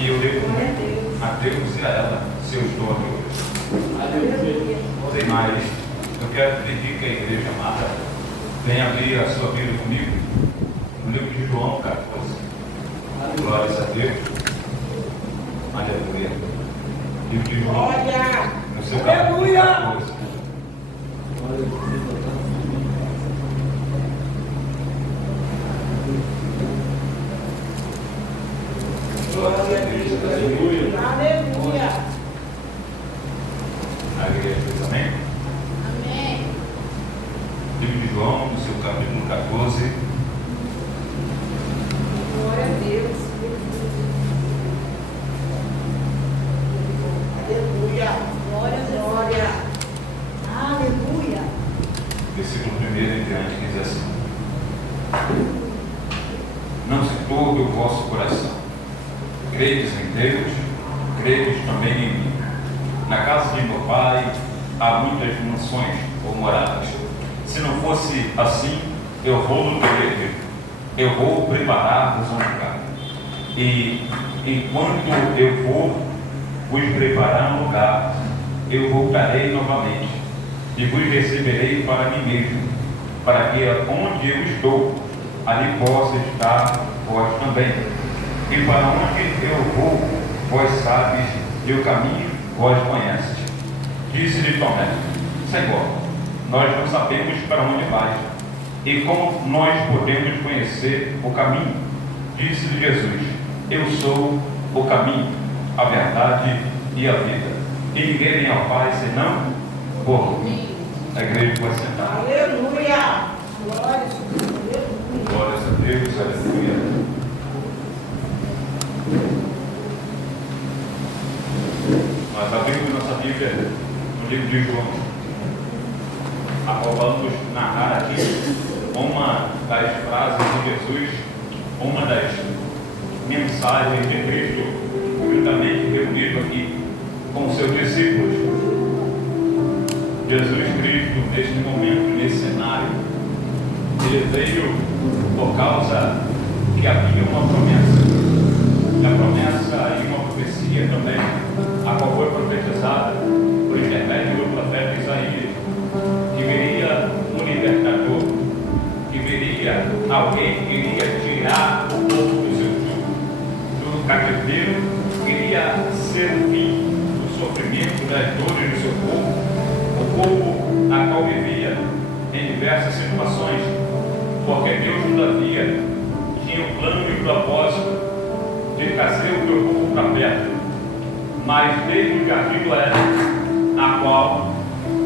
E eu devo a Deus e a ela, se eu estou aqui hoje. Sem mais, eu quero pedir que a igreja amada venha abrir a sua Bíblia comigo no livro de João 14. Glórias a Deus. Aleluia. Livro de João, no seu capítulo 14. Glória a Deus. Aleluia. Aleluia. A igreja diz amém? Amém. Livro de João, no seu capítulo 14. Glória a Deus. Aleluia. Glória a Glória. Aleluia. Versículo 1 em diante diz assim: não se turbe o vosso coração. Credes em Deus, credes também em mim. Na casa de meu Pai há muitas mansões ou moradas. Se não fosse assim, eu vou no dizer, eu vou preparar-vos um lugar. E enquanto eu vou vos preparar um lugar, eu voltarei novamente e vos receberei para mim mesmo, para que onde eu estou, ali possa estar vós também. E para onde eu vou, vós sabes, e o caminho vós conheces. Disse-lhe Tomé: Senhor, nós não sabemos para onde vais, e como nós podemos conhecer o caminho? Disse-lhe Jesus: eu sou o caminho, a verdade e a vida, e ninguém vem ao Pai senão por mim. A igreja pode sentar. Aleluia. Glória a Deus. Glórias a Deus, aleluia. Nós abrimos nossa Bíblia no livro de João, a qual vamos narrar aqui uma das frases de Jesus, uma das mensagens de Cristo, juntamente reunido aqui com seus discípulos. Jesus Cristo, neste momento, nesse cenário, ele veio por causa que havia uma promessa, e a promessa e uma profecia também, a qual foi profetizada por intermédio do profeta Isaías, que viria um libertador, que viria alguém que iria tirar o povo do seu jugo, do cativeiro, queria ser o fim do sofrimento, das dores do seu povo, o povo na qual vivia em diversas situações, porque Deus todavia tinha um plano e um propósito de trazer o seu povo para perto. Mas desde o capítulo a qual,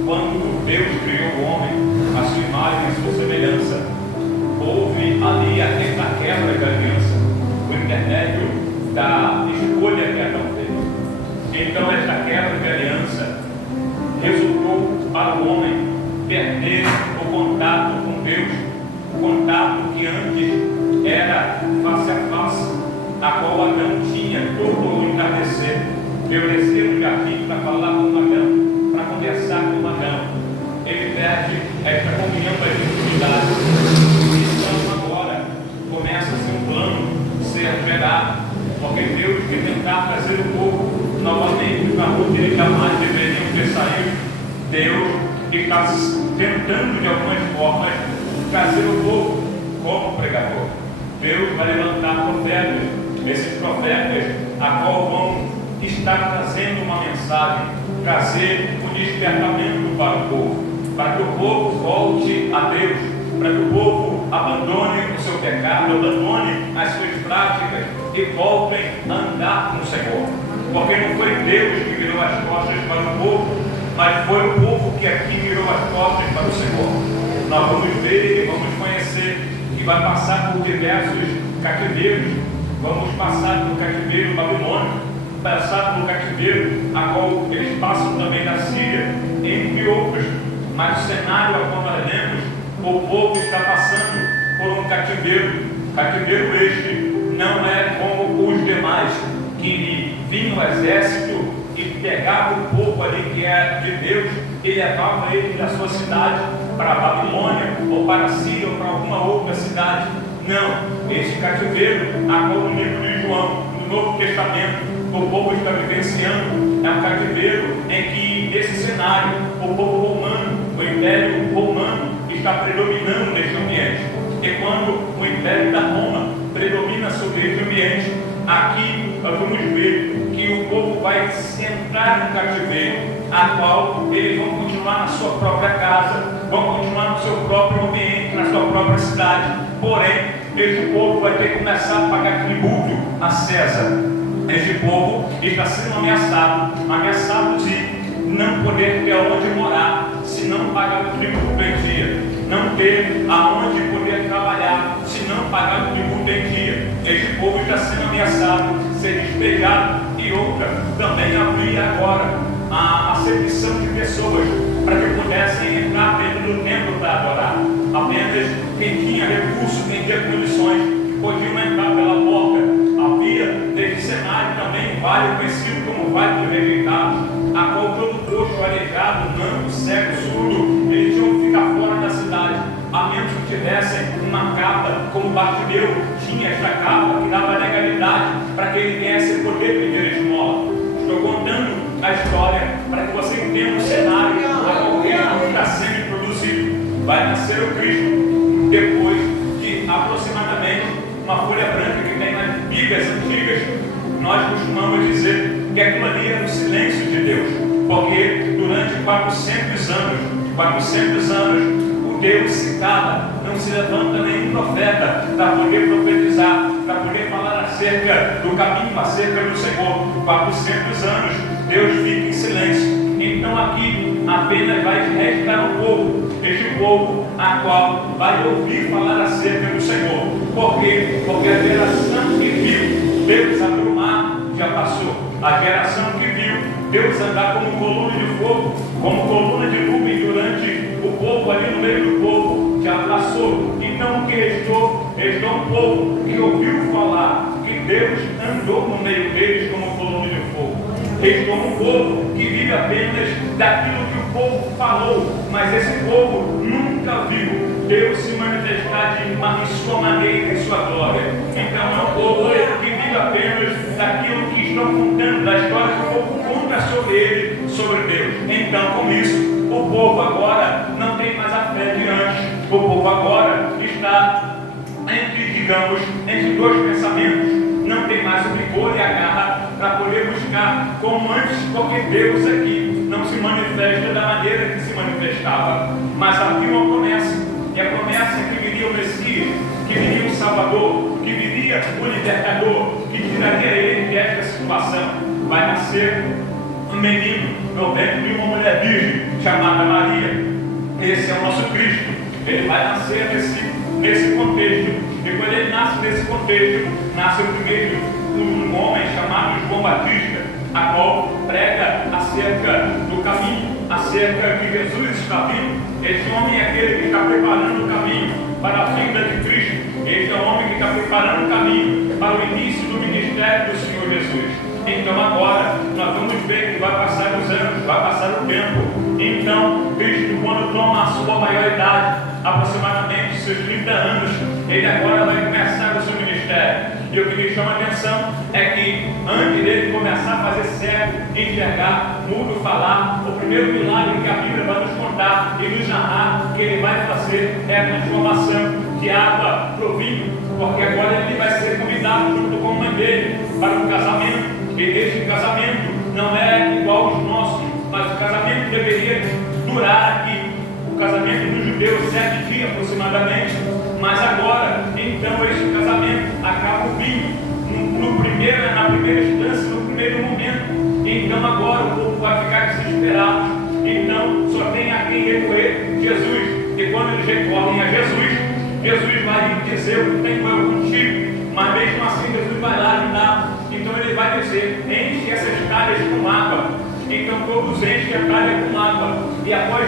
quando Deus criou o homem, a sua imagem e a sua semelhança, houve ali a quebra da aliança, por intermédio da escolha que Adão fez. Então esta quebra de aliança resultou para o homem perder o contato com Deus, o contato que antes era face a face, a qual Adão tinha todo o entardecer. Eu descer no jardim para falar com Adão, para conversar com Adão. Ele perde esta comunhão da intimidade. Então agora começa-se um plano ser gerado, porque Deus quer tentar trazer o povo novamente para onde ele jamais deveriam ter saído. Deus está tentando de algumas formas trazer o povo como pregador. Deus vai levantar profetas, esses profetas a qual vão está trazendo uma mensagem, trazer o despertamento para o povo, para que o povo volte a Deus, para que o povo abandone o seu pecado, abandone as suas práticas e voltem a andar com o Senhor. Porque não foi Deus que virou as costas para o povo, mas foi o povo que aqui virou as costas para o Senhor. Nós vamos ver e vamos conhecer que vai passar por diversos cativeiros. Vamos passar pelo cativeiro babilônico, passar pelo cativeiro, a qual eles passam também na Síria, entre outros. Mas o cenário a qual nós lemos, o povo está passando por um cativeiro. Cativeiro este não é como os demais, que vinham ao exército e pegavam o povo ali que é de Deus e levavam ele da sua cidade para a Babilônia, ou para a Síria, ou para alguma outra cidade. Não, este cativeiro, a qual no livro de João, no Novo Testamento, o povo está vivenciando um cativeiro em que, nesse cenário, o povo romano, o Império Romano, está predominando neste ambiente. E quando o Império da Roma predomina sobre este ambiente, aqui nós vamos ver que o povo vai se entrar no cativeiro, a qual eles vão continuar na sua própria casa, vão continuar no seu próprio ambiente, na sua própria cidade. Porém, este povo vai ter que começar a pagar tributo a César. Este povo está sendo ameaçado de não poder ter aonde morar, se não pagar o tributo em dia, não ter aonde poder trabalhar, se não pagar o tributo em dia. Este povo está sendo ameaçado, ser despejado. E outra, também havia agora a acepção de pessoas para que pudessem entrar dentro do templo para adorar. Apenas quem tinha recurso, quem tinha condições, podiam entrar pela porta. Havia neste cenário também vale conhecido como Vale dos Rejeitados, a qual todo coxo, aleijado, manco, cego, surdo, eles tinham que ficar fora da cidade, a menos que tivessem uma capa, como Bartimeu tinha esta capa, que dava legalidade para que ele viesse poder pedir esmola. Estou contando a história para que você entenda o cenário a qual Cristo está sendo introduzido. Vai nascer o Cristo depois de aproximadamente uma folha branca que tem nas Bíblias antigas. Nós costumamos dizer que aquilo ali era o silêncio de Deus, porque durante 400 anos, o Deus se cala, não se levanta nenhum profeta para poder profetizar, para poder falar acerca do caminho, acerca do Senhor. 400 anos, Deus fica em silêncio. Então aqui apenas vai restar um povo, este povo a qual vai ouvir falar acerca do Senhor. Por quê? Porque a geração que viu Deus abrir o mar já passou. A geração que viu Deus andar como coluna de fogo, como coluna de nuvem durante o povo, ali no meio do povo, já passou. Então o que restou? Restou um povo que ouviu falar que Deus andou no meio deles como coluna de fogo. Restou um povo que vive apenas daquilo que o povo falou, mas esse povo nunca viu Deus se manifestar em sua maneira, em sua glória. Então é um povo que vive apenas daquilo que estão contando, da história que o povo conta sobre ele, sobre Deus. Então, com isso, o povo agora não tem mais a fé de antes. O povo agora está entre dois pensamentos. Não tem mais o vigor e a garra para poder buscar como antes, porque Deus aqui não se manifesta da maneira que se manifestava. Mas havia uma promessa, e a promessa é que viria o Messias, que viria o Salvador, que viria o Libertador, que tiraria ele desta situação. Vai nascer um menino no ventre de uma mulher virgem, chamada Maria. Esse é o nosso Cristo. Ele vai nascer nesse contexto. E quando ele nasce nesse contexto, nasce o primeiro um homem chamado João Batista, a qual prega acerca do caminho, acerca que Jesus está vindo. Esse homem é aquele que está preparando o caminho para a vinda de Cristo. Esse é o homem que está preparando o caminho para o início do ministério do Senhor Jesus. Então agora nós vamos ver que vai passar os anos, vai passar o tempo. Então Cristo, quando toma a sua maioridade, aproximadamente seus 30 anos, ele agora vai começar o seu ministério. E o que me chama a atenção é que antes dele começar a fazer cego, enxergar, mudo falar, o primeiro milagre que a Bíblia vai nos contar e nos narrar que ele vai fazer é a transformação de água para o vinho, porque agora ele vai ser convidado junto com a mãe dele para um casamento. E este casamento não é igual aos nossos, mas o casamento deveria durar aqui. O casamento dos judeus 7 dias aproximadamente, mas agora, então, este casamento acaba o vinho na primeira instância, no primeiro momento. Então agora o povo vai ficar desesperado. Então só tem a quem recorrer: Jesus. E quando eles recorrem a Jesus, Jesus vai lhe dizer: eu tenho eu contigo. Mas mesmo assim Jesus vai lá e dá. Então ele vai dizer: enche essas talhas com água. Então todos enchem a talha com água. E após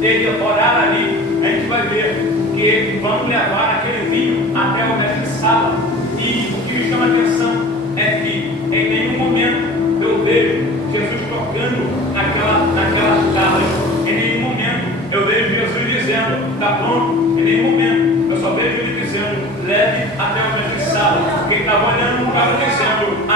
ele orar ali, a gente vai ver que vão levar aquele vinho até o mestre-sala. E o que me chama a atenção é que em nenhum momento eu vejo Jesus tocando naquelas talhas. Em nenhum momento eu vejo Jesus dizendo: está pronto. Em nenhum momento eu só vejo ele dizendo: leve até o mestre-sala. Quem estava olhando não estava dizendo: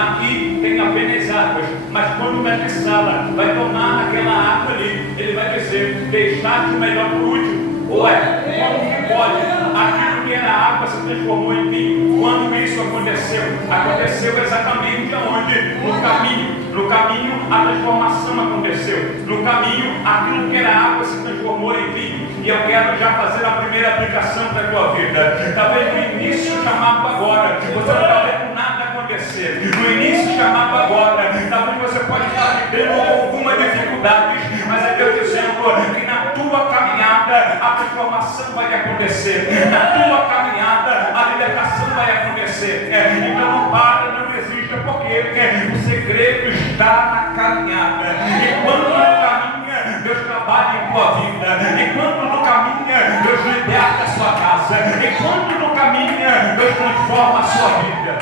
quando o mestre Sala vai tomar aquela água ali, ele vai dizer: deixaste o melhor por último. Ué, como que pode? Aquilo que era água se transformou em vinho. Quando isso aconteceu? Aconteceu exatamente aonde? No caminho. No caminho a transformação aconteceu. No caminho aquilo que era água se transformou em vinho. E eu quero já fazer a primeira aplicação para a tua vida. Talvez no início chamado agora, você não está vendo nada acontecer. No início chamado agora, talvez você pode estar vivendo alguma dificuldade, mas é Deus dizendo que na tua caminhada a transformação vai acontecer. Na tua caminhada a libertação vai acontecer. Então não para, não desista, porque o segredo está na caminhada. Enquanto no caminho, Deus trabalha em tua vida. Enquanto no caminho, Deus liberta a sua casa. Enquanto no caminho, Deus transforma a sua vida.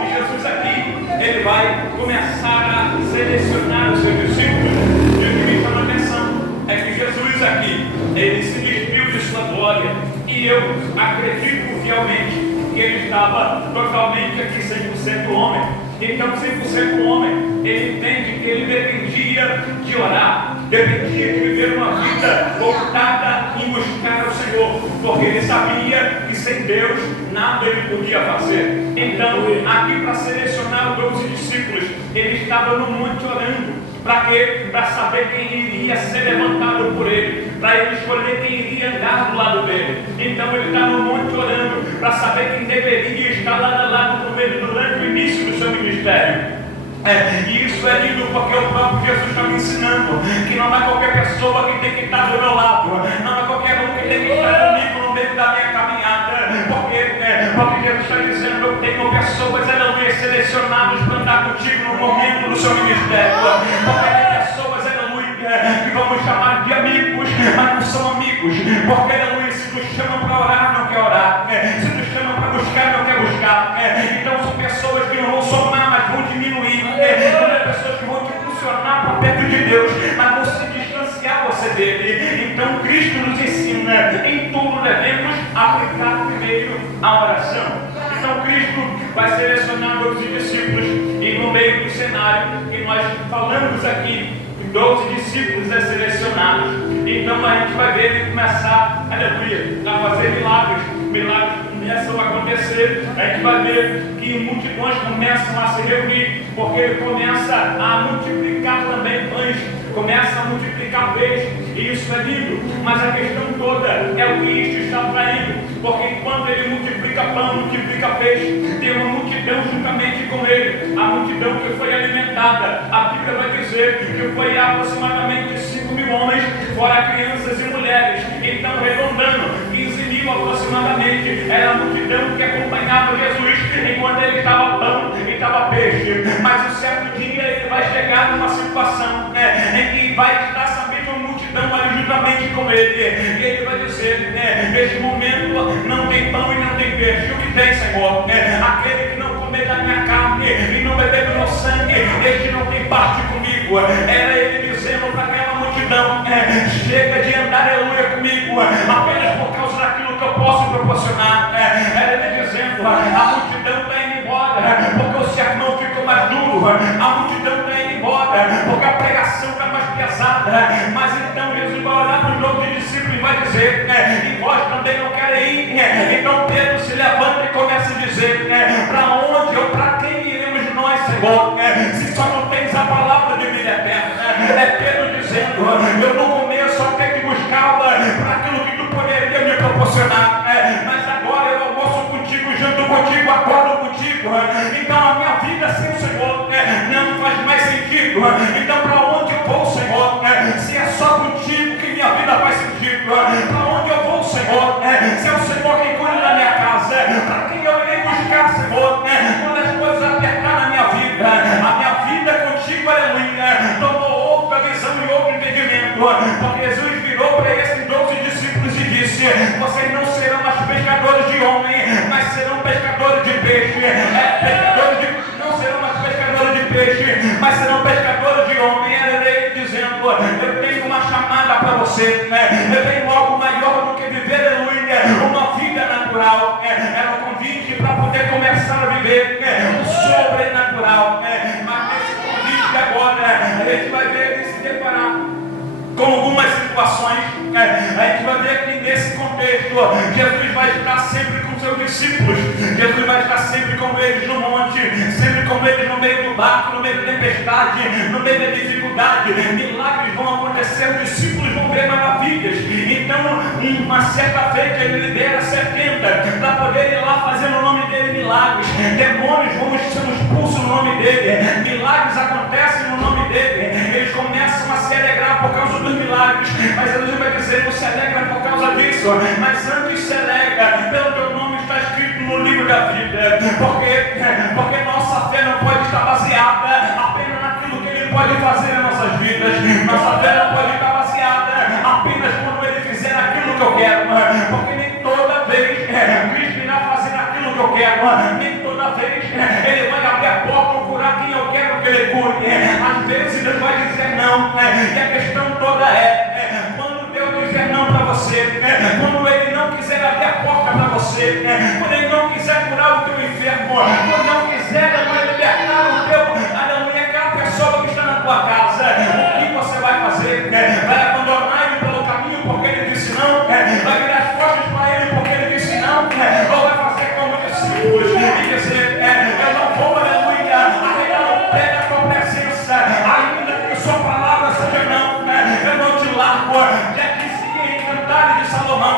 E Jesus aqui, ele vai começar a selecionar os seus discípulos. E o que me chama a atenção é que Jesus aqui, ele se despiu de sua glória. E eu acredito fielmente que ele estava totalmente aqui 100% homem. Então 100% homem, ele entende que ele dependia de orar, dependia de viver uma vida voltada em buscar o Senhor, porque ele sabia que sem Deus nada ele podia fazer. Então aqui, para selecionar os 12 discípulos, ele estava no monte orando. Para quê? Para saber quem iria ser levantado por ele, para ele escolher quem iria andar do lado dele. Então ele está no monte orando para saber quem deveria estar lá do lado dele durante o início do seu ministério. E isso é lindo, porque o próprio Jesus está me ensinando que não é qualquer pessoa que tem que estar do meu lado, não é qualquer um que tem que estar comigo no meio da minha caminhada, porque Jesus está dizendo: eu tenho pessoas, aleluia, selecionadas para andar contigo no momento do seu ministério, porque tem pessoas, aleluia, que vamos chamar de amigos, mas não são amigos, porque, aleluia, se nos chamam para orar, não quer orar, se nos chamam para buscar, não quer buscar. Então são pessoas que não vão somar, mas vão diminuir. São pessoas que vão te funcionar para perto de Deus, mas vão se distanciar você dele. Então Cristo nos ensina: em tudo devemos aplicar primeiro a oração. Então Cristo vai selecionar 12 discípulos, e no meio do cenário que nós falamos aqui, 12 discípulos selecionados. Então a gente vai ver ele começar, aleluia, a fazer milagres. Milagres começam a acontecer. A gente vai ver que multidões começam a se reunir, porque ele começa a multiplicar também pães, começa a multiplicar peixe, e isso é lindo. Mas a questão toda é o que isto está traindo, porque enquanto ele multiplica pão, multiplica peixe, tem uma multidão juntamente com ele, a multidão que foi alimentada. A Bíblia vai dizer que foi aproximadamente 5.000 homens, fora crianças e mulheres. Então, arredondando, 15.000 aproximadamente, era a multidão que acompanhava Jesus enquanto ele estava pão e estava peixe. Mas um certo dia ele vai chegar numa situação em que vai estar essa mesma multidão ali juntamente com ele, e ele vai dizer: neste momento não tem pão e não tem peixe. O que tem, Senhor? Aquele que não comer da minha carne e não beber do meu sangue, este não tem parte comigo. Era ele dizendo para aquela multidão: chega de andar, aleluia, comigo, apenas por causa daquilo que eu posso proporcionar. Era ele dizendo: a multidão está indo embora, porque o sermão ficou mais duro, a multidão está indo embora, porque a pregação está mais pesada. Mas então Jesus vai olhar para os 12 discípulos e vai dizer: e vós também não querem ir? Então Pedro se levanta e começa a dizer: para onde ou para quem iremos nós, Senhor? Se só não tens a palavra de vida eterna. Pedro dizendo: eu no começo até que buscava para aquilo que tu poderia me proporcionar, mas agora eu almoço contigo, janto contigo, acordo contigo. Então a minha vida sem o Senhor não faz mais sentido. Então para onde eu vou, Senhor? Se é só contigo que minha vida faz sentido. Para onde eu vou, Senhor? Se é o Senhor quem cuida da minha casa, para quem eu irei buscar, Senhor? Quando as coisas apertar na minha vida, a minha vida contigo, aleluia, tomou outra visão e outro entendimento, porque Jesus virou para esses 12 discípulos e disse: vocês não serão mais pescadores de homem, mas serão pescadores de peixe. Não serão mais pescadores de peixe, mas serão pescadores de homem. Era ele dizendo: eu tenho uma chamada para você, eu tenho algo maior do que viver, aleluia, uma vida natural. Era um convite para poder começar a viver o sobrenatural. Senhor, Jesus vai estar sempre com seus discípulos, Jesus vai estar sempre com eles no monte, sempre com eles no meio do barco, no meio da tempestade, no meio da dificuldade. Milagres vão acontecer, os discípulos vão ver maravilhas. Então, uma certa feita, ele libera 70 para poder ir lá fazer no nome dele milagres. Demônios vão ser expulsos no nome dele, milagres acontecem no nome dele. Eles começam a se alegrar por causa dos milagres, mas Jesus vai dizer: não se alegra por causa disso, mas antes se alegra pelo teu nome está escrito no livro da vida. Porque nossa fé não pode estar baseada apenas naquilo que ele pode fazer em nossas vidas. Nossa fé não pode estar baseada apenas quando ele fizer aquilo que eu quero, porque nem toda vez Cristo irá fazer aquilo que eu quero, nem toda vez ele vai abrir a porta ou curar quem eu quero que ele cure. Às vezes Deus vai dizer não, e a questão toda é quando Deus dizer não para você, quando ele não quiser abrir a porta para você, quando ele não quiser curar o teu enfermo, quando não quiser libertar o teu, aleluia, aquela pessoa que está na tua casa, o que você vai fazer? Vai abandonar ele pelo caminho porque ele disse não? Vai virar as costas para ele porque ele disse não? Ou vai fazer como discípulos e dizer: eu não vou, aleluia, arregar o pé da tua presença, ainda que sua palavra seja não, eu não te largo. Já dizia em Cantares de Salomão,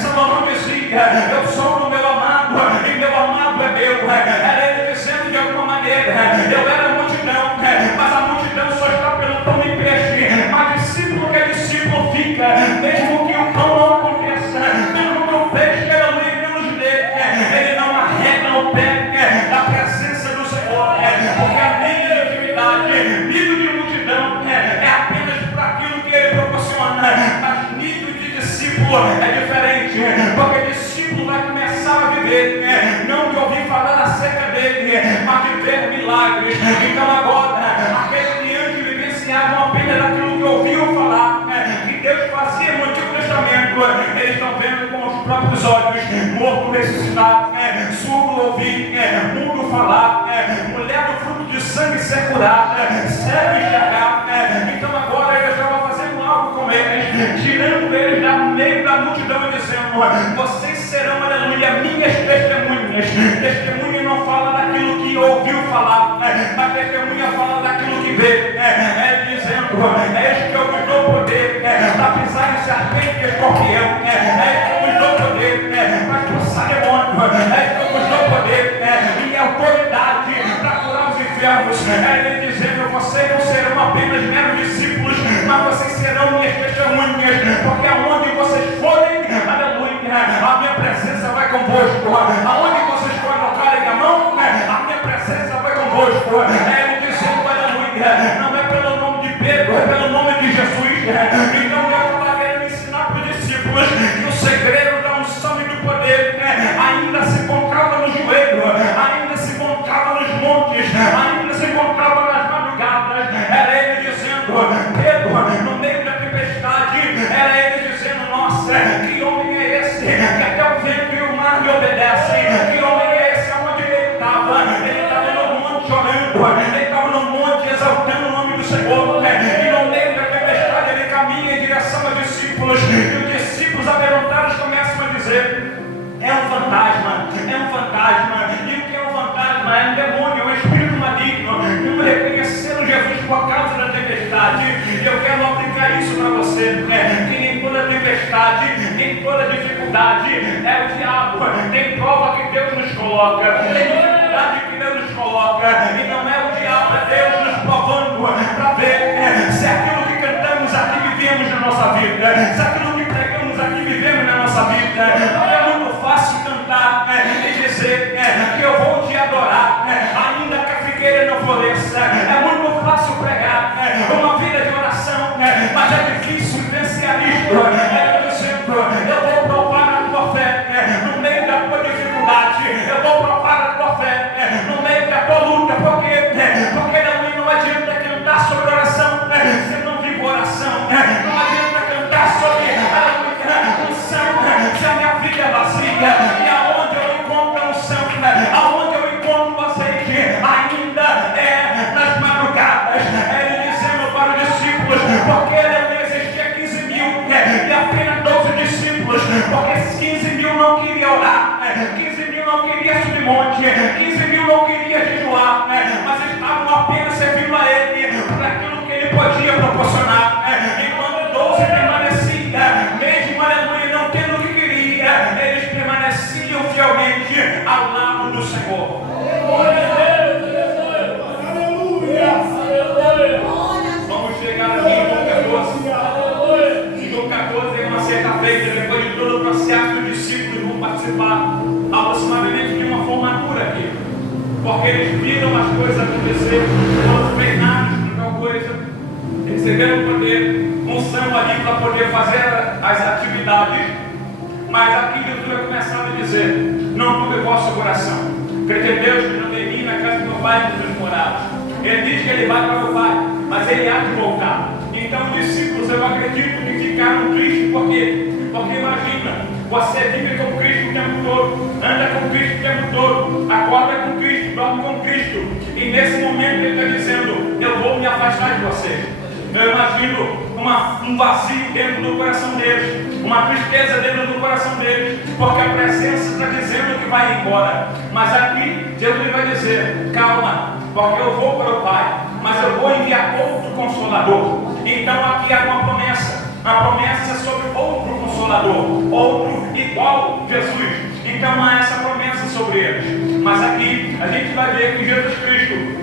Salomão dizia: eu sou do meu amado e meu amado é meu. Era ele dizendo de alguma maneira: eu era a multidão, mas a multidão só está pelo pão e peixe, mas discípulo que é discípulo fica, mesmo que o pão não aconteça, mesmo que o peixe aleluia menos dele, ele não arrega o pé da presença do Senhor, porque a minha atividade, nível de multidão, é apenas para aquilo que ele proporciona, mas nível de discípulo é diferente, porque discípulo vai começar a viver, não de ouvir falar acerca dele, mas de ver milagres. Então agora, aqueles que antes vivenciavam apenas daquilo que ouviam falar, que Deus fazia no Antigo Testamento, eles estão vendo com os próprios olhos, morto ressuscitar, surdo ouvir, mudo falar, mulher do fruto de sangue ser curada, cego enxergar. Então agora ele estava fazendo algo com eles, tirando eles da meio da multidão e dizendo: vocês serão, aleluia, minhas testemunhas. Testemunha não fala daquilo que ouviu falar, mas testemunha fala daquilo que vê. Dizendo: eis que eu vos dou poder para pisar em serpente e escorpião, eis que eu vos dou poder para expulsar demônio, eis que eu vos dou poder e autoridade para curar os enfermos. Ele dizendo: vocês não serão apenas meros discípulos, mas vocês serão minhas testemunhas, porque aonde vocês forem, aleluia, a minha presença vai convosco. Aonde vocês colocarem a mão, a minha presença vai convosco. Ele dizendo: aleluia, não é pelo nome de Pedro, é pelo nome de Jesus. Então Deus está querendo ensinar para os discípulos que o segredo da unção e do poder ainda se encontrava no joelho, ainda se encontrava nos montes, ainda se encontrava nas madrugadas. Era ele dizendo: Pedro, no meio da tempestade, era ele dizendo: nossa, que homem é esse que até o vento e o mar lhe obedecem? Que homem é esse aonde ele estava? Ele estava no monte chorando, ele estava no monte exaltando o nome do Senhor, e no meio da tempestade ele caminha em direção aos discípulos, e os discípulos amedrontados começam a dizer: é um fantasma, é um fantasma. E o que é um fantasma? É um demônio, é um espírito maligno. Não reconheceram Jesus por causa da tempestade. E eu quero aplicar isso para você, que nem toda tempestade, nem toda dificuldade é o diabo. Tem prova que Deus nos coloca, tem dificuldade que Deus nos coloca, e não é o diabo, é Deus nos provando para ver se aquilo que cantamos aqui vivemos na nossa vida, se aquilo que pregamos aqui vivemos na nossa vida. É muito fácil cantar e dizer que eu vou te adorar, ainda que a figueira não floresça. É muito fácil pregar uma vida de oração, mas é difícil vivenciar isto. Dizendo: eu vou provar a tua fé no meio da tua dificuldade, eu vou provar a tua fé no meio da tua luta. Porque não adianta cantar sobre oração se não vive oração. Não adianta cantar sobre unção se a minha vida é vazia. E aonde eu encontro a unção, aonde eu encontro o azeite, ainda é nas maravilhas 15 mil não queriam subir monte, 15 mil não queriam jejuar, mas eles estavam apenas servindo a Ele por aquilo que Ele podia proporcionar. Enquanto 12 permaneciam, mesmo aleluia, não tendo o que queria, eles permaneciam fielmente ao lado do Senhor. Vamos chegar aqui em Lucas 12. Em Lucas 14, uma certa feita, depois de todo o processo, os discípulos vão participar aproximadamente de uma formatura aqui, porque eles viram as coisas acontecer, foram treinados por tal coisa, receberam poder, unção ali para poder fazer as atividades. Mas aqui Jesus vai começar a dizer: não tudo é vosso coração. Crede em Deus que não tem mim na casa do meu pai muitos morados. Ele diz que ele vai para o pai, mas ele há de voltar. Então os discípulos, eu acredito que ficaram tristes. Por quê? Porque imagina, você vive com Cristo o tempo todo, anda com Cristo o tempo todo, acorda com Cristo, dorme com Cristo, e nesse momento ele está dizendo: eu vou me afastar de vocês. Eu imagino um vazio dentro do coração deles, uma tristeza dentro do coração deles, porque a presença está dizendo que vai embora. Mas aqui Jesus vai dizer: calma, porque eu vou para o Pai, mas eu vou enviar outro Consolador. Então aqui há uma promessa, a promessa sobre outro Consolador, outro igual Jesus. Então há essa promessa sobre eles. Mas aqui a gente vai ver que Jesus Cristo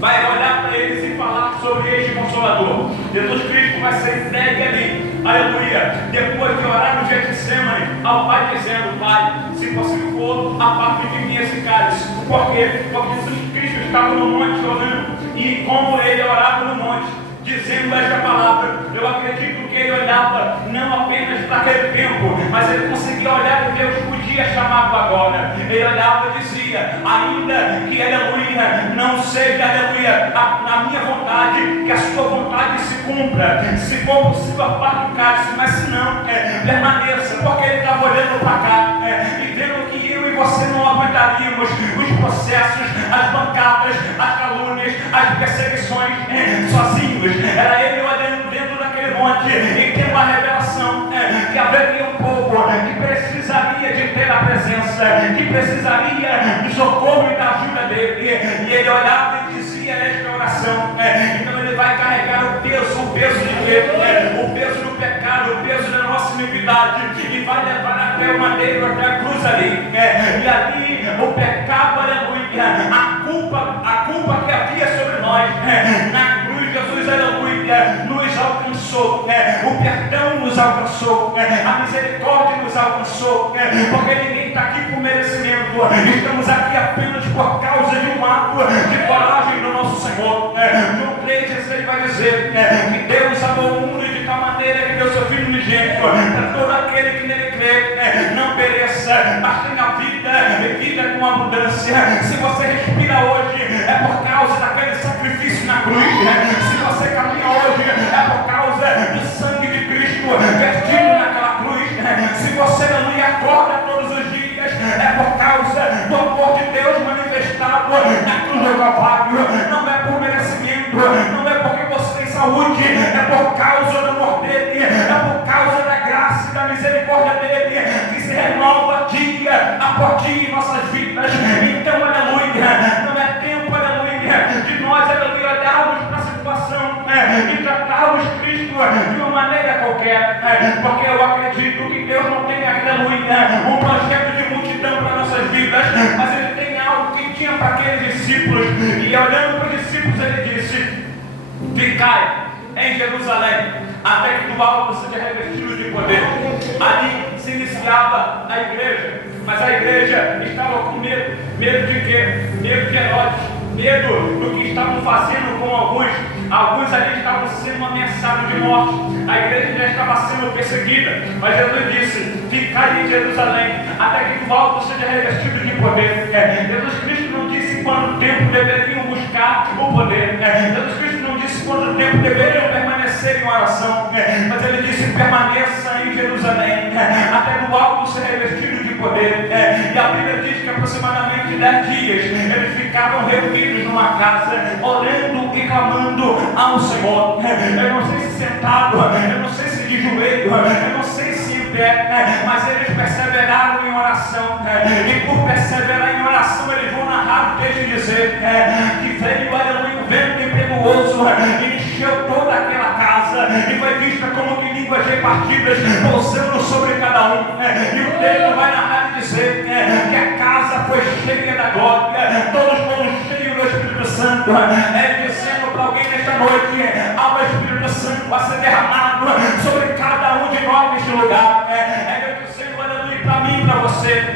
vai olhar para eles e falar sobre este Consolador. Jesus Cristo vai ser entregue ali, aleluia, depois de orar no Getsemane ao Pai, dizendo: Pai, se possível for, aparte de mim esse cálice. Por quê? Porque Jesus Cristo estava no monte orando, e como ele orava no monte, dizendo esta palavra, eu acredito que ele olhava não apenas para aquele tempo, mas ele conseguia olhar o Deus o dia chamado agora. Ele olhava e dizia: ainda que, aleluia, não seja, aleluia, a minha vontade, que a sua vontade se cumpra. Se for possível, aparte o cálice, mas se não, permaneça. Porque ele estava olhando para cá, e vendo que eu e você não aguentaríamos os processos, as bancadas, as calúnias, as perseguições sozinhos. Era ele olhando dentro daquele monte e tendo uma revelação que haveria um povo que precisaria de ter a presença, que precisaria do socorro e da ajuda dele. E ele olhava e dizia esta oração. Então ele vai carregar o peso de quê? O peso do pecado, o peso da nossa iniquidade, e vai levar até o madeiro, até a cruz ali. E ali o pecado, aleluia, a culpa que havia sobre nós, na cruz Jesus, aleluia, nos alcançou, o perdão nos alcançou, a misericórdia nos alcançou, porque ninguém está aqui por merecimento, estamos aqui apenas por causa de um ato de coragem do nosso Senhor. João 3, ele vai dizer que Deus amou o mundo de tal maneira que deu seu Filho unigênito, para todo aquele que nele crê não pereça, mas tenha vida e vida com abundância. Se você respira hoje, é por causa daquele sacrifício na cruz. Se você caminha hoje, é por causa do sangue de Cristo vertido naquela cruz. Se você aleluia acorda todos os dias, é por causa do amor de Deus manifestado na cruz do Calvário. Não é por merecimento, não é porque você tem saúde, é por causa do amor dele, é por causa da graça e da misericórdia dele, que se renova dia após dia em nossas vidas. Então, aleluia, não é tempo, aleluia, de nós, aleluia, olharmos para a situação e tratarmos Cristo de uma maneira qualquer, porque eu acredito que Deus não tem, aleluia, um projeto de multidão para nossas vidas, mas Ele tem algo que tinha para aqueles discípulos. E olhando para os discípulos, Ele disse: ficai em Jerusalém, até que do alto seja revestido de poder. Ali se iniciava a igreja, mas a igreja estava com medo. Medo de quê? Medo de Herodes, medo do que estavam fazendo com alguns. Alguns ali estavam sendo ameaçados de morte. A igreja já estava sendo perseguida, mas Jesus disse: ficai em Jerusalém, até que do alto seja revestido de poder. Jesus Cristo não disse quanto tempo deveriam buscar o poder. Jesus Cristo não disse quanto tempo deveriam permanecer em oração, mas Ele disse: permaneça em Jerusalém, até do alto ser revestido de poder. E a Bíblia diz que aproximadamente 10 dias eles ficavam reunidos numa casa, orando e clamando ao Senhor. Eu não sei se sentado, eu não sei se de joelho, eu não sei se pé, mas eles perseveraram em oração, e por perseverar em oração, eles vão narrar o texto e dizer que veio, aleluia, um vento impetuoso, e encheu toda aquela casa, e foi vista como que línguas repartidas, pousando sobre cada um, e o texto vai narrar e dizer que a casa foi cheia da glória, todos foram cheios do Espírito Santo, dizendo para alguém nesta noite, há o Espírito Santo a ser derramado sobre cada um de nós neste lugar, dizendo, aleluia, para mim e para você,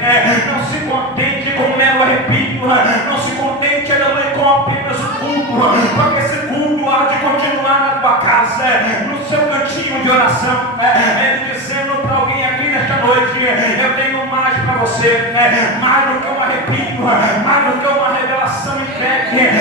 não se contente com um mero arrepio, não se contente, aleluia, com apenas o culto, porque esse culto há de continuar na tua casa, no seu cantinho de oração, dizendo para alguém aqui nesta noite, eu tenho mais para você, mais do que um arrepio, mais do que uma revelação entregue,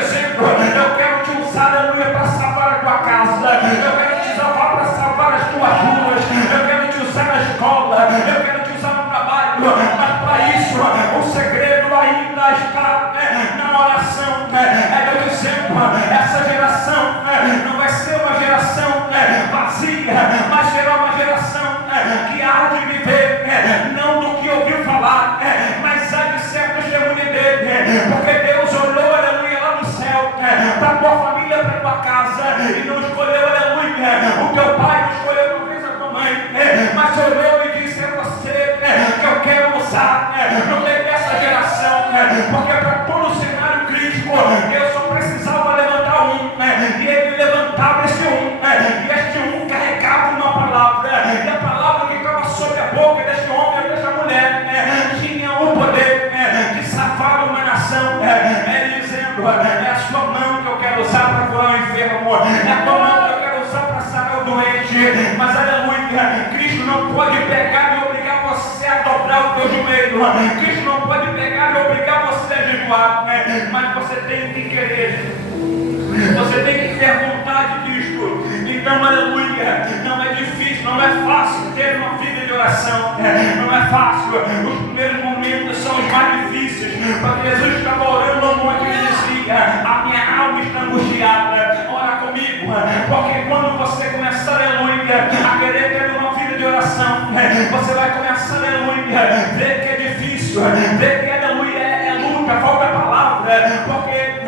dizendo, eu quero te usar, aleluia, para salvar a tua casa, eu quero te salvar para salvar as tuas ruas, eu quero te usar na escola, eu quero te usar no trabalho, mas para isso, o segredo ainda está na oração, dizendo, essa geração não vai ser uma geração vazia, mas será uma geração que há de viver, não do que ouviu falar, mas há de ser testemunha dele, porque Deus olhou, aleluia, lá no céu, para a tua família, para a tua casa, e não escolheu, aleluia, o teu pai não escolheu, talvez a tua mãe, mas olhou e disse, é você que eu quero usar, no meio dessa geração, porque para todo o cenário crítico, Deus só precisava levantar um, e ele levantava esse um, e este um carregava uma palavra, e a palavra que estava sobre a boca deste homem ou desta mulher, tinha o poder de salvar uma nação, ele dizendo, é a sua mão que eu quero usar para curar o enfermo, é a tua mão que eu quero usar para sarar o doente, mas aleluia, Cristo não pode pegar e obrigar você a dobrar o teu joelho, Cristo não pode pegar e obrigar você a jejuar, mas você tem que querer, você tem que ter vontade disto. Então, aleluia, não é difícil, não é fácil ter uma vida de oração, não é fácil, os primeiros momentos são os mais difíceis, porque Jesus estava orando no monte e dizia, a minha alma está angustiada, ora comigo, porque quando você começar, aleluia, a querer ter uma vida de oração, você vai começar, aleluia, ver que é difícil, ver que, aleluia, é luta, falta a palavra, porque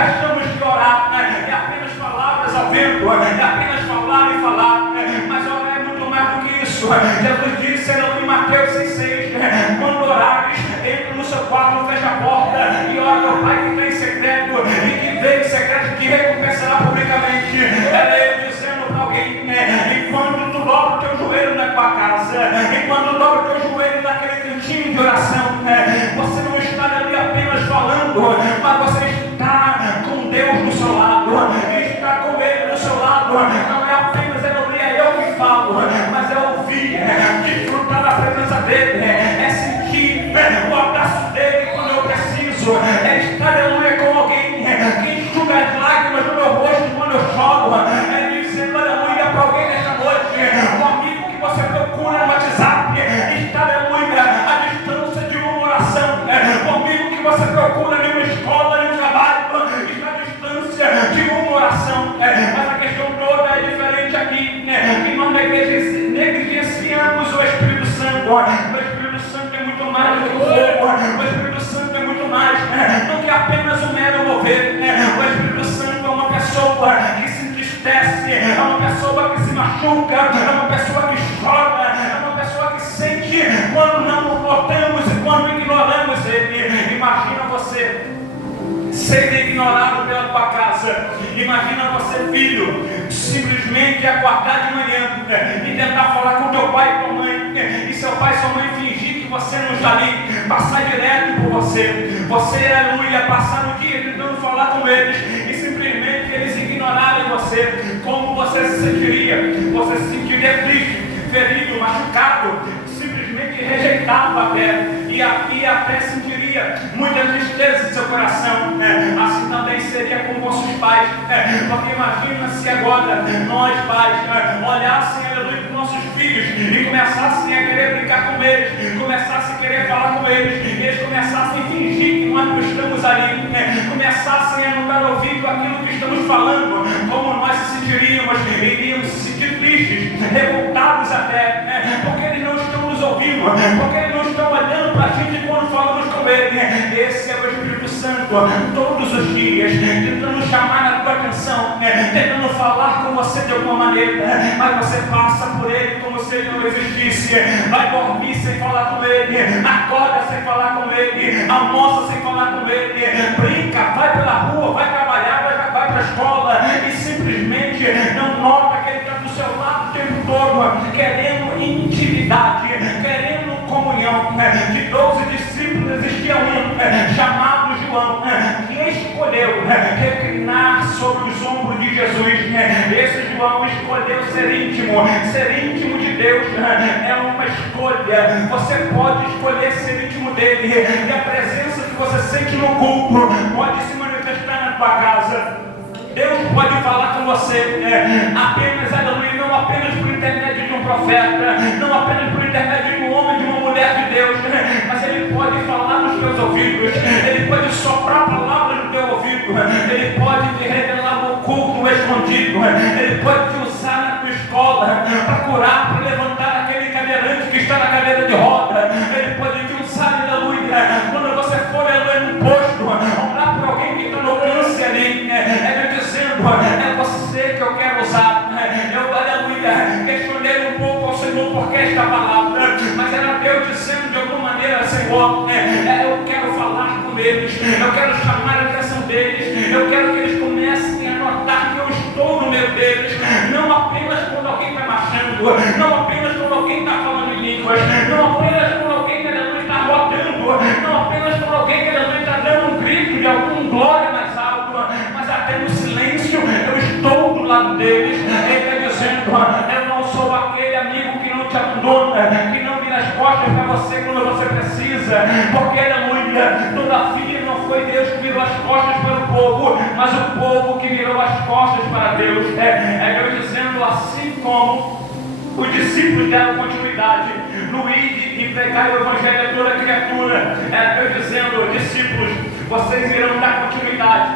achamos que orar é apenas palavras ao vento, é apenas falar e falar, mas orar é muito mais do que isso. Jesus disse em Mateus 6,6, quando orares, entra no seu quarto, fecha a porta e ora ao Pai que está em secreto, e que vem em secreto te recompensará publicamente. Ele dizendo para alguém, enquanto tu dobra o teu joelho na tua casa, enquanto tu dobra o teu joelho naquele cantinho de oração, você não está ali apenas falando, mas você está com Deus no seu lado, está com Ele no seu lado, não é apenas eu que falo, mas é ouvir, desfrutar da presença dele, é sentir o abraço dele quando eu preciso, é estar, aleluia, com alguém que enxuga as lágrimas do meu rosto quando eu choro, é dizer, aleluia, para alguém nesta noite, um amigo que você procura no WhatsApp, está, aleluia, à distância de uma oração, um amigo que você procura em uma escola, em um trabalho, está à distância de uma oração, mas a questão toda é diferente aqui, que nós negligenciamos o Espírito Santo. O Espírito Santo é muito mais do que o fogo, o Espírito Santo é muito mais do que apenas um mero mover, o Espírito Santo é uma pessoa que se entristece, é uma pessoa que se machuca, é uma pessoa que chora, é uma pessoa que sente quando não o notamos e quando ignoramos ele. Imagina você ser ignorado pela tua casa, imagina você, filho, simplesmente acordar de manhã e tentar falar com teu pai e tua mãe, e seu pai e sua mãe fingir que você não está ali, passar direto por você, aleluia, passar o dia tentando falar com eles, e simplesmente eles ignorarem você. Como você se sentiria? Você se sentiria triste, ferido, machucado, simplesmente rejeitado até, e até sentiria muita tristeza em seu coração, assim também seria com vossos pais, porque imagina se agora nós pais olhassem, aleluia, para os nossos filhos e começassem a querer brincar com eles, começassem a querer falar com eles, e eles começassem a fingir que nós não estamos ali, começassem a não dar ouvido àquilo que estamos falando, como nós se sentiríamos, iríamos se sentir tristes, revoltados até, porque sozinho, porque Ele não está olhando para a gente quando falamos com Ele. Esse é o Espírito Santo, todos os dias, tentando chamar a tua atenção, tentando falar com você de alguma maneira, mas você passa por Ele como se Ele não existisse. Vai dormir sem falar com Ele, acorda sem falar com Ele, almoça sem falar com Ele, brinca, vai pela rua, vai trabalhar, vai para a escola e simplesmente não nota que Ele está do seu lado o tempo todo, querendo intimidade, querendo comunhão. De 12 discípulos existia um chamado João, que escolheu reclinar sobre os ombros de Jesus. Esse João escolheu ser íntimo de Deus. É uma escolha. Você pode escolher ser íntimo dele, e a presença que você sente no culto pode se manifestar na tua casa. Deus pode falar com você apenas, aleluia, não apenas por intermédio de um profeta, não apenas por intermédio de um homem, de uma mulher de Deus, mas Ele pode falar nos teus ouvidos, Ele pode soprar palavras no teu ouvido, Ele pode te revelar no culto, no escondido, Ele pode te usar na tua escola para curar, para levantar aquele cadeirante que está na cadeira de roda, Ele pode te usar, aleluia, quando você for no posto, orar por alguém que está no câncer ali, é você que eu quero usar. Eu, aleluia, questionei um pouco ao Senhor por que esta palavra, mas era Deus dizendo de alguma maneira: Senhor, eu quero falar com eles, eu quero chamar a atenção deles, eu quero que eles comecem a notar que eu estou no meio deles, não apenas quando alguém está marchando, não apenas quando alguém está falando em línguas, não apenas quando alguém está rodando, não apenas quando alguém está dando um grito de algum glória mais alto, mas até no silêncio eu estou do lado deles. Ele está dizendo: eu não sou aquele amigo que não te abandona, que não vira as costas para você quando você precisa, porque, aleluia, todavia não foi Deus que virou as costas para o povo, mas o povo que virou as costas para Deus. É Deus dizendo: assim como os discípulos deram continuidade no ide e pregar o evangelho a toda criatura, é Deus dizendo: discípulos, vocês irão dar continuidade,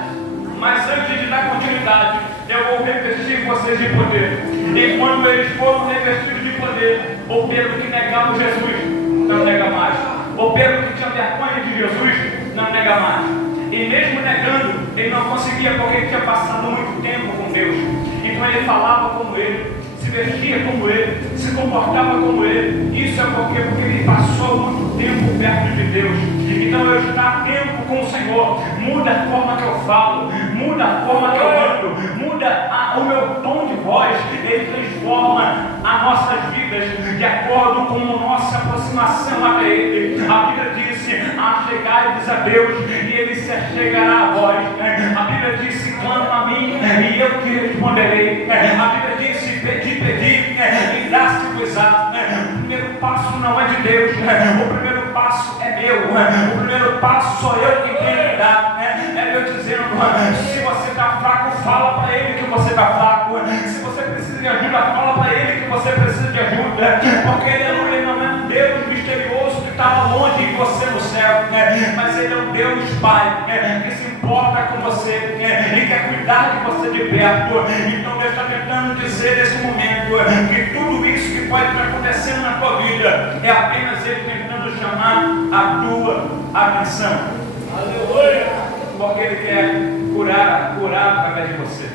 mas antes de dar continuidade, eu vou revestir vocês de poder. E quando eles foram revestidos de poder, o Pedro que negava Jesus não nega mais, o Pedro que tinha vergonha de Jesus não nega mais, e mesmo negando, ele não conseguia, porque ele tinha passado muito tempo com Deus. Então ele falava como ele, se vestia como ele, se comportava como ele. Isso é porque ele passou muito tempo perto de Deus. Então eu estar a tempo com o Senhor muda a forma que eu falo, muda a forma que eu ando, muda o meu tom de voz. Ele transforma as nossas vidas de acordo com a nossa aproximação até Ele. A Bíblia disse: achegai-vos a Deus e Ele se achegará a vós. A Bíblia disse: clama a mim e eu te responderei. A Bíblia disse: pedi, e dá-se-vos-á. O primeiro passo não é de Deus, o primeiro passo é meu, o primeiro passo sou eu que tenho que dar. É Deus dizendo: se você está fraco, fala para Ele que você está fraco. Se você precisa de ajuda, fala para Ele que você precisa de ajuda, porque Ele não é um Deus misterioso que está longe de você no céu, mas Ele é um Deus Pai, que se importa com você, Ele quer cuidar de você de perto. Então Deus está tentando dizer nesse momento que tudo isso que pode estar acontecendo na tua vida é apenas Ele tentando chamar a tua atenção. Aleluia! Porque Ele quer curar através de você.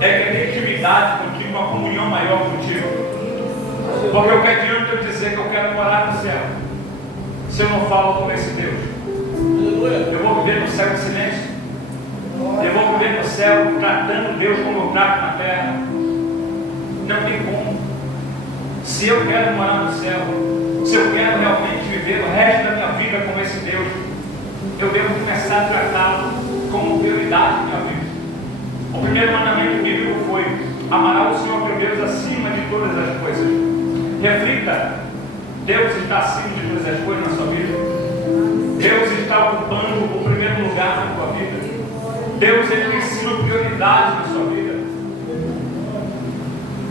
Ele quer ter intimidade contigo, uma comunhão maior contigo. Porque o que adianta eu dizer que eu quero morar no céu se eu não falo com esse Deus? Eu vou viver no céu em silêncio? Eu vou viver no céu tratando Deus como eu trato na terra? Não tem como. Se eu quero morar no céu, se eu quero realmente viver o resto da minha vida com esse Deus, eu devo começar a tratá-lo como prioridade na minha vida. O primeiro mandamento bíblico foi: amarás o Senhor teu Deus acima de todas as coisas. Reflita: Deus está acima de todas as coisas na sua vida? Deus está ocupando o primeiro lugar na tua vida? Deus tem sido prioridade na sua vida?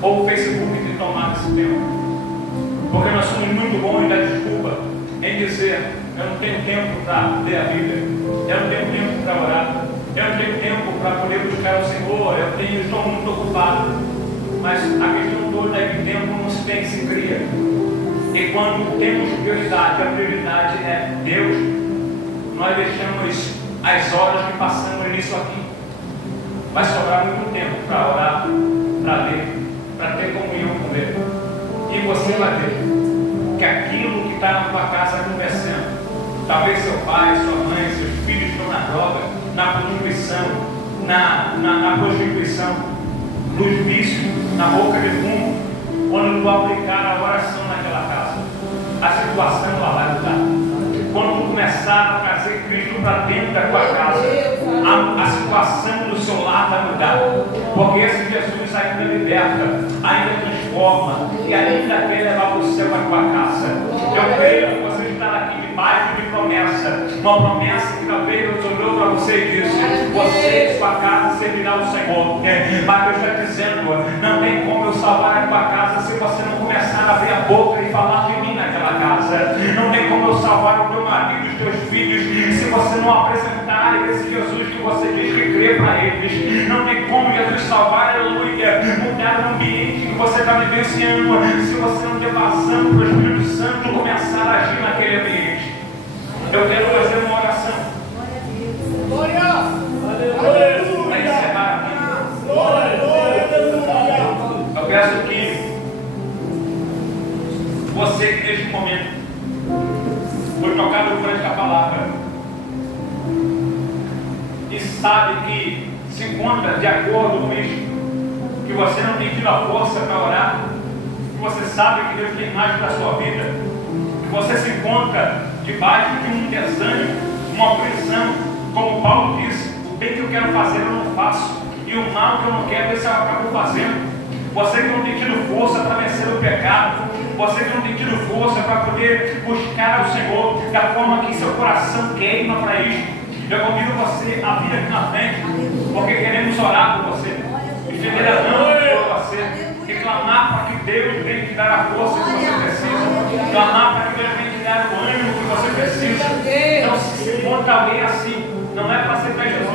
Ou o Facebook tem tomado esse tempo? Porque nós somos muito bons em dar desculpa, em dizer: eu não tenho tempo para ler a Bíblia, eu não tenho tempo para orar, eu não tenho tempo para poder buscar o Senhor, estou muito ocupado. Mas a questão toda é que tempo não se tem, se cria. E quando temos prioridade, a prioridade é Deus, nós deixamos as horas que passamos nisso aqui. Vai sobrar muito tempo para orar, para ler, para ter comunhão com Ele. E você vai ver que aquilo que está na tua casa acontecendo, talvez seu pai, sua mãe, seus filhos estão na droga, na prostituição, nos vícios, na boca de fumo. Quando tu aplicar a oração naquela casa, a situação ela vai mudar. Quando tu começar a trazer Cristo para dentro da tua casa, a situação do seu lar vai mudar. Porque esse Jesus ainda liberta, ainda transforma e ainda quer levar para o céu a tua casa. Eu creio que você está aqui debaixo de promessa. Uma promessa que talvez Deus olhou para você e disse: você e sua casa servirá ao Senhor. Mas Deus está dizendo: não tem como eu salvar a tua casa se você não começar a abrir a boca e falar de mim naquela casa. Não tem como eu salvar o teu marido e os teus filhos se você não apresentar esse Jesus que você diz que crê para eles. Não tem como Jesus salvar, aleluia, mudar o ambiente que você está vivenciando se você não ter vazão para o Espírito Santo começar a agir naquele ambiente. Eu quero fazer uma oração. Glória! Para encerrar aqui. Eu peço que você que neste momento foi tocado por esta palavra e sabe que se encontra de acordo com isso, que você não tem tido a força para orar, que você sabe que Deus tem mais para a sua vida, que você se encontra debaixo de um desânimo, uma prisão, como Paulo disse: o bem que eu quero fazer eu não faço, e o mal que eu não quero esse eu acabo fazendo. Você que não tem tido força para vencer o pecado, você que não tem tido força para poder buscar ao Senhor da forma que seu coração queima para isso, eu convido você a vir aqui na frente, porque queremos orar por você, estender a mão por você, e clamar para que Deus venha te dar a força que você precisa, clamar para que Deus venha te dar o ânimo que você precisa. Então, se encontra alguém assim, não é para aceitar Jesus,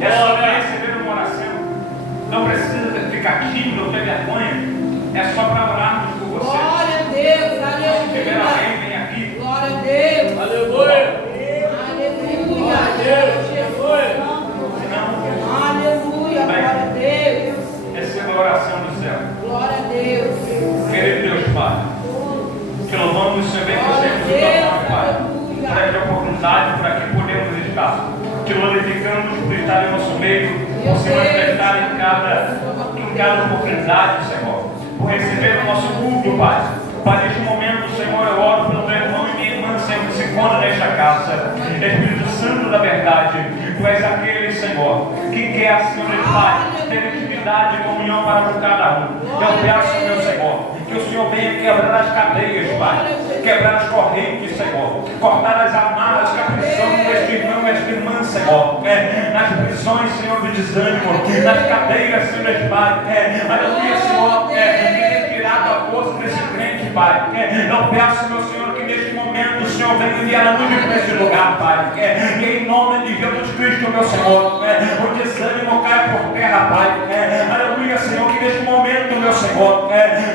é só para receber uma oração. Não precisa ficar tímido ou ter vergonha, é só para orarmos por você. Glória a Deus, Se tiver aleluia. alguém, vem aqui. Glória a Deus. Aleluia. Aleluia. Senão, Aleluia. Glória a Deus. receba a oração do céu. Glória a Deus. Querido Deus Pai, te louvamos, Senhor, bem que sempre nos amamos, Pai, por esta oportunidade, por aqui podemos estar. Te glorificamos por estar em nosso meio, por se manifestar em cada oportunidade, Senhor, por receber o nosso culto, Pai. Pai, neste momento, Senhor, eu oro pelo meu irmão e minha irmã, Senhor, que se encontra nesta casa. Espírito Santo da verdade, Tu és aquele, Senhor, que quer, Senhor, Pai, ter intimidade e comunhão para com cada um. Eu peço, meu Senhor, que o Senhor venha quebrar as cadeias, Pai, quebrar as correntes, Senhor, cortar as amarras que aprisionam este irmão e esta irmã, Senhor, nas prisões, Senhor, do desânimo, nas cadeias, Senhor, Pai, aleluia, Senhor, retirado a força desse crente, Pai. Eu peço, meu Senhor, que neste momento o Senhor venha enviar a luz para esse lugar, Pai, e em nome de Jesus Cristo, meu Senhor, o desânimo caia por terra, Pai, aleluia, Senhor, que neste momento, meu Senhor,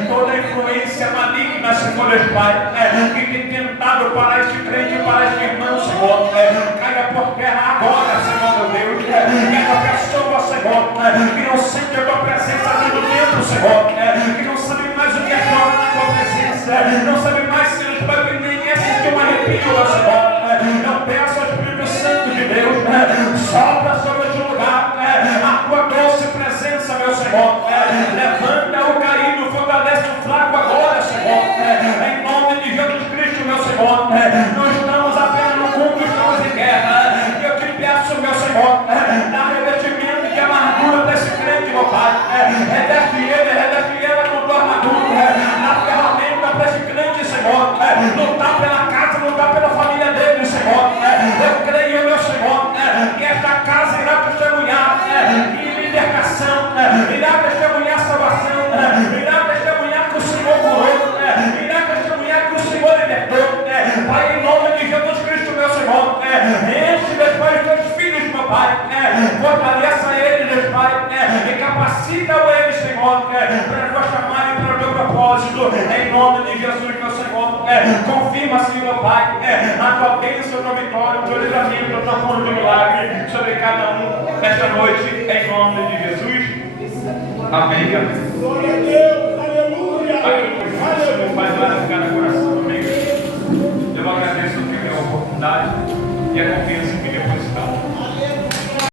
toda influência maligna, Senhor, Pai, que tem tentado para este crente e para este irmão, Senhor, caia por terra agora, Senhor, meu Deus, que essa pessoa, Senhor, que não sente a tua presença dentro dentro, Senhor, que não sabe mais o que é chorar na tua presença, não sabe mais, Senhor, Pai, que nem é sentir um arrepio, meu Senhor. Eu peço ao Espírito Santo de Deus, sopra sobre este lugar a tua doce presença, meu Senhor. Levanta o caído, fortalece o fraco agora, Senhor. Em nome de Jesus Cristo, meu Senhor. Não estamos apenas no mundo, estamos em guerra. Eu te peço, meu Senhor, dá revestimento de amargura desse crente, meu Pai. Reveste ela com tua armadura. Dá ferramenta para esse crente, Senhor. Lutar pela casa, lutar pela família dele, Senhor. Eu creio, meu Senhor, que esta casa irá testemunhar libertação, irá testemunhar salvação, irá testemunhar que o Senhor curou, irá testemunhar que o Senhor libertou. Pai, em nome de Jesus Cristo, meu Senhor, enche, Deus Pai, os teus filhos, meu Pai, fortaleça eles, Deus Pai, e capacita eles, Senhor, para a tua chamada e para o teu propósito, em nome de Jesus, meu Senhor. Confirma, Senhor Pai, a tua bênção, a tua vitória, o teu livramento, a tua cura de milagre sobre cada um nesta noite, em nome de Jesus. Amém. Glória a Deus, aleluia.